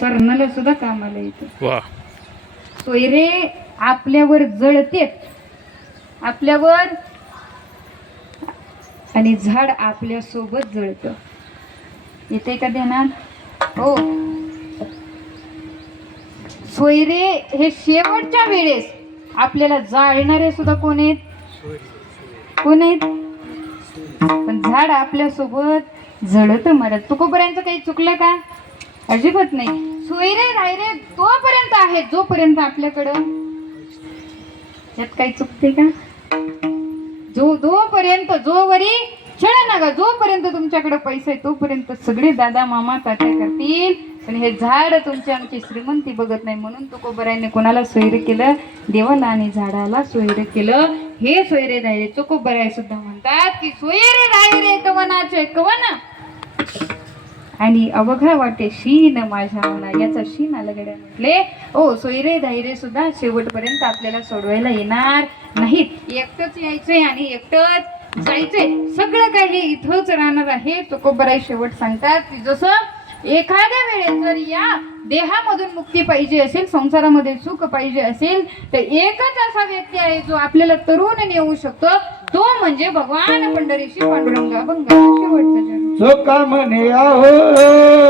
कर्णाला सुद्धा कामाला येते. वा सोयरे आपल्यावर जळतेत, आपल्यावर, आणि झाड आपल्या सोबत जळतं. येते का ध्यानात? हो. सोयरे हे शेवटच्या वेळेस आपल्याला जाळणारे सुद्धा कोण आहेत? कोण आहेत? पण झाड आपल्या सोबत जळत मरत. तुकोबऱ्यांचं काही चुकलं का? अजिबात नाही. सोयरे रायरे तोपर्यंत आहे जोपर्यंत आपल्याकडं. यात काही चुकते का? जोपर्यंत जोवरी छळ नका, जोपर्यंत तुमच्याकडे पैसा आहे तोपर्यंत सगळे दादा मामा तात्या करतील. पण हे झाड तुमची आमची श्रीमंती बघत नाही, म्हणून तुकोबरायने कोणाला सोयरे केलं? देवाला आणि झाडाला सोयरे केलं. हे सोयरे रायरे तुकोबराय सुद्धा म्हणतात की सोयरे रायरे कवनाचे कवन आणि अवघा वाटे शीन माझ्या मना. याचा शीन अलगड्या म्हटले. ओ सोयरे धायरे सुद्धा शेवटपर्यंत आपल्याला सोडवायला येणार नाहीत. एकटंच यायचंय आणि एकटंच जायचंय. सगळं काही इथंच राहणार आहे. तुकोबराय शेवट सांगतात की जसं एखाद्या वेळेस जर या देहामधून मुक्ती पाहिजे असेल, संसारामध्ये सुख पाहिजे असेल, तर एकच असा व्यक्ती आहे जो आपल्याला तरुण नेऊ शकतो. तो म्हणजे भगवान पंढरीशी पांडुरंगा बंगा. शेवटचा जन्म जो का म्हणे आहो